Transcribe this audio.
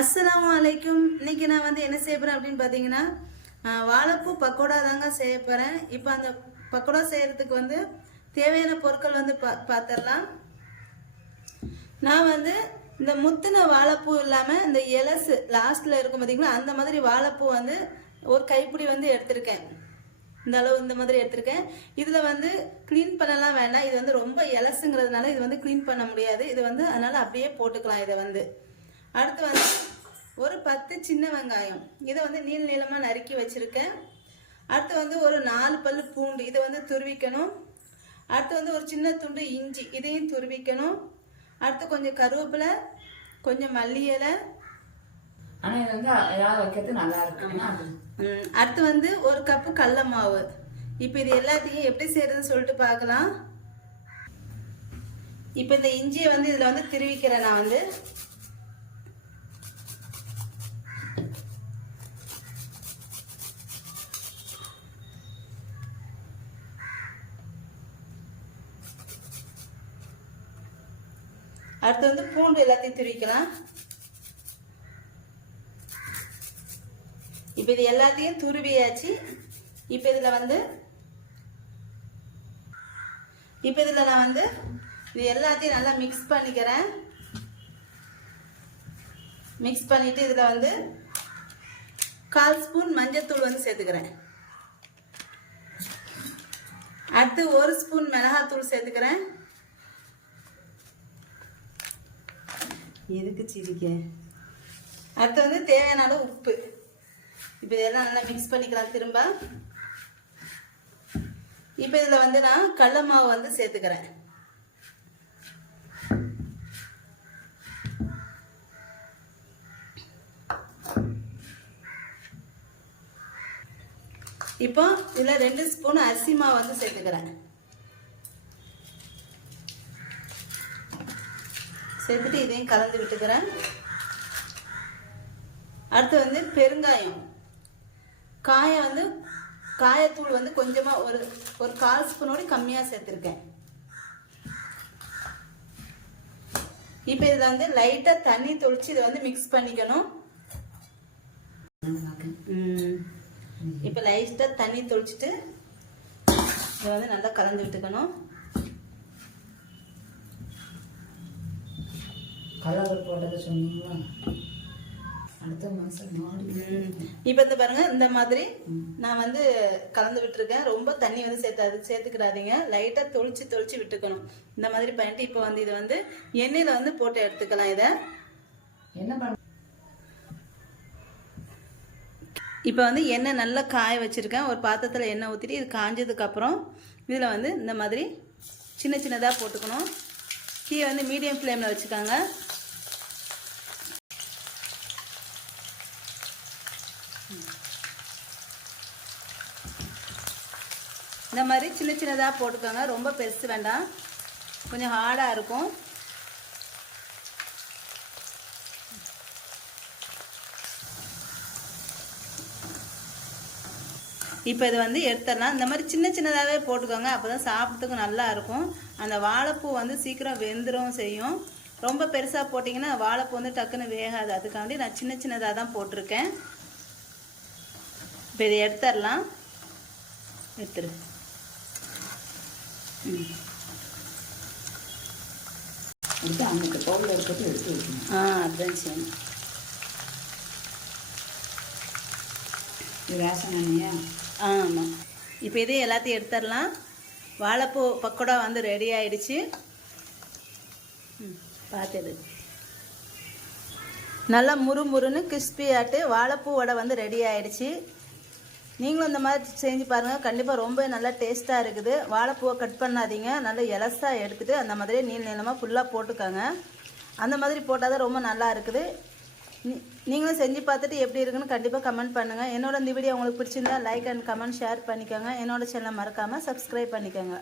அஸ்ஸலாமு அலைக்கும். இன்னைக்கு நான் வந்து என்ன செய்ய போறேன் அப்படின்னு பார்த்தீங்கன்னா வாழைப்பூ பக்கோடா தாங்க செய்ய போறேன். இப்போ அந்த பக்கோடா செய்யறதுக்கு வந்து தேவையான பொருட்கள் வந்து பார்த்துடலாம். நான் வந்து இந்த முத்தின வாழைப்பூ இல்லாமல் இந்த எலசு லாஸ்ட்ல இருக்கும் பார்த்தீங்களா, அந்த மாதிரி வாழைப்பூ வந்து ஒரு கைப்பிடி வந்து எடுத்திருக்கேன். இந்த அளவு இந்த மாதிரி எடுத்திருக்கேன். இதில் வந்து க்ளீன் பண்ணலாம் வேண்டாம். இது வந்து ரொம்ப எலசுங்கிறதுனால இது வந்து க்ளீன் பண்ண முடியாது. இது வந்து அதனால் அப்படியே போட்டுக்கலாம். இதை வந்து அடுத்து வந்து ஒரு 10 சின்ன வெங்காயம், இதை வந்து நீள நீளமாக நறுக்கி வச்சுருக்கேன். அடுத்து வந்து ஒரு 4 பல்லு பூண்டு, இதை வந்து துருவிக்கணும். அடுத்து வந்து ஒரு சின்ன துண்டு இஞ்சி, இதையும் துருவிக்கணும். அடுத்து கொஞ்சம் கருவேப்பிலை, கொஞ்சம் மல்லி இலை. ஆனால் இது வந்து ஏதாவது வைக்கிறது நல்லா இருக்குன்னா. அடுத்து வந்து ஒரு கப்பு கடல மாவு. இப்போ இது எல்லாத்தையும் எப்படி செய்யறதுன்னு சொல்லிட்டு பார்க்கலாம். இப்போ இந்த இஞ்சியை வந்து இதில் வந்து திருவிக்கிறேன். நான் வந்து அடுத்து வந்து பூண்டு எல்லாத்தையும் துருவிக்கலாம். இப்போ இது எல்லாத்தையும் துருவியாச்சு. இப்போ இதில் நான் வந்து இது எல்லாத்தையும் நல்லா மிக்ஸ் பண்ணிக்கிறேன். மிக்ஸ் பண்ணிட்டு இதில் வந்து 1/4 ஸ்பூன் மஞ்சத்தூள் வந்து சேர்த்துக்கிறேன். அடுத்து 1 ஸ்பூன் மிளகாத்தூள் சேர்த்துக்கிறேன். எதுக்கு சிரிக்க. அடுத்து வந்து தேவையான அளவு உப்பு. இப்போ இதெல்லாம் நல்லா மிக்ஸ் பண்ணிக்கலாம் திரும்ப. இப்போ இதில் வந்து நான் கடல மாவு வந்து சேர்த்துக்கிறேன். இப்போ இதில் 2 ஸ்பூன் அரிசி மாவு வந்து சேர்த்துக்கிறேன். சேர்த்துட்டு இதையும் கலந்து விட்டுக்கிறேன். அடுத்து வந்து பெருங்காயம், காயத்தூள் வந்து கொஞ்சமாக ஒரு 1/4 ஸ்பூனோடு கம்மியாக சேர்த்துருக்கேன். இப்போ இதில் வந்து லைட்டாக தண்ணி தொளிச்சு இதை வந்து மிக்ஸ் பண்ணிக்கணும். இப்போ லைட்டாக தண்ணி தொளிச்சுட்டு இதை வந்து நல்லா கலந்து விட்டுக்கணும். கலர் போட்டதை சொன்னீங்களா? அடுத்த மாதம் மாடி. இப்போ இந்த பாருங்க, இந்த மாதிரி நான் வந்து கலந்து விட்டுருக்கேன். ரொம்ப தண்ணி வந்து சேர்த்துக்கிடாதீங்க. லைட்டாக தொளிச்சு விட்டுக்கணும். இந்த மாதிரி பண்ணிட்டு இப்போ வந்து இதை வந்து எண்ணெயில் வந்து போட்டு எடுத்துக்கலாம். இதை என்ன பண்ண, இப்போ வந்து எண்ணெய் நல்லா காய வச்சுருக்கேன். ஒரு பாத்திரத்தில் எண்ணெய் ஊற்றிட்டு இது காஞ்சதுக்கப்புறம் இதில் வந்து இந்த மாதிரி சின்ன சின்னதாக போட்டுக்கணும். கீழே வந்து மீடியம் ஃப்ளேமில் வச்சுக்காங்க. இந்த மாதிரி சின்ன சின்னதாக போட்டுக்கோங்க. ரொம்ப பெருசு வேண்டாம், கொஞ்சம் ஹார்டாக இருக்கும். இப்போ இது வந்து எடுத்துடலாம். இந்த மாதிரி சின்ன சின்னதாகவே போட்டுக்கோங்க. அப்போ தான் சாப்பிட்றதுக்கு நல்லா இருக்கும். அந்த வாழைப்பூ வந்து சீக்கிரம் வெந்துடும் செய்யும். ரொம்ப பெருசாக போட்டிங்கன்னா வாழைப்பூ வந்து டக்குன்னு வேகாது. அதுக்காண்டி நான் சின்ன சின்னதாக தான் போட்டிருக்கேன். இப்போ இதை எடுத்துடலாம். எடுத்துரு. அன்னைக்கு பவுலில் இருக்கிறது எடுத்து வைக்கணும். அதுதான் சரி. இது ரேஷன் எண்ணெயா? ஆமாம். இப்போ இதே எல்லாத்தையும் எடுத்துடலாம். வாழைப்பூ பக்கோடா வந்து ரெடி ஆயிடுச்சு. பார்த்துடு, நல்லா முறுமுறுன்னு கிறிஸ்பி ஆட்டு வாழைப்பூ வடை வந்து ரெடி ஆயிடுச்சு. நீங்களும் இந்த மாதிரி செஞ்சு பாருங்கள். கண்டிப்பாக ரொம்ப நல்லா டேஸ்ட்டாக இருக்குது. வாழைப்பூவை கட் பண்ணாதீங்க, நல்லா எலசாக எடுத்துகிட்டு அந்த மாதிரியே நீளமாக ஃபுல்லாக போட்டுக்கோங்க. அந்த மாதிரி போட்டால் தான் ரொம்ப நல்லா இருக்குது. நீங்களும் செஞ்சு பார்த்துட்டு எப்படி இருக்குன்னு கண்டிப்பாக கமெண்ட் பண்ணுங்கள். என்னோட இந்த வீடியோ உங்களுக்கு பிடிச்சிருந்தா லைக் அண்ட் கமெண்ட் ஷேர் பண்ணிக்கோங்க. என்னோட சேனலை மறக்காமல் சப்ஸ்கிரைப் பண்ணிக்கோங்க.